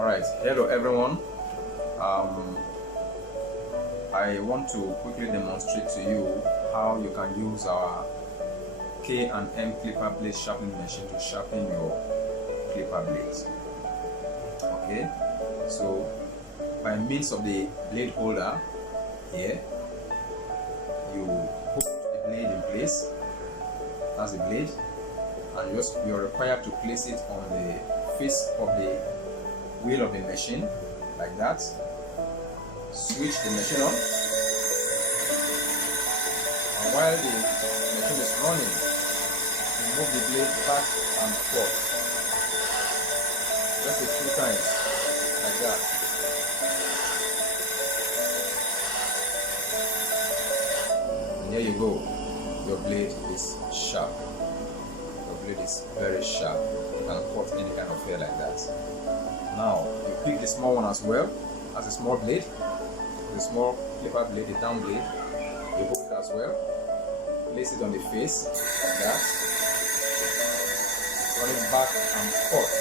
Alright, hello everyone. I want to quickly demonstrate to you how you can use our K and M clipper blade sharpening machine to sharpen your clipper blades. Okay, so by means of the blade holder here, you put the blade in place. That's the blade, and you're required to place it on the face of the wheel of the machine like that. Switch the machine on, and while the machine is running, you move the blade back and forth just a few times like that. And here you go, your blade is sharp. Your blade is very sharp. You can cut any kind of hair like that. Now you pick the small one as well, as a small blade, the small clipper blade, the down blade. You hold it as well, place it on the face like that, run it back and forth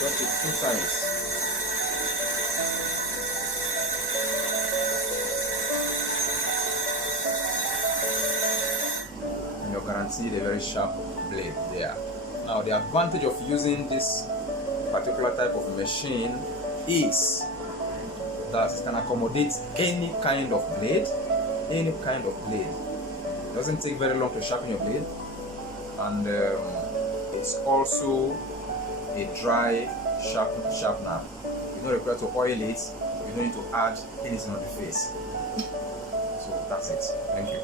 just a few times. And you're guaranteed a very sharp blade there. Now the advantage of using this particular type of machine is that it can accommodate any kind of blade. It doesn't take very long to sharpen your blade, and it's also a dry sharpener. You don't require to oil it, you don't need to add anything on the face. So that's it. Thank you.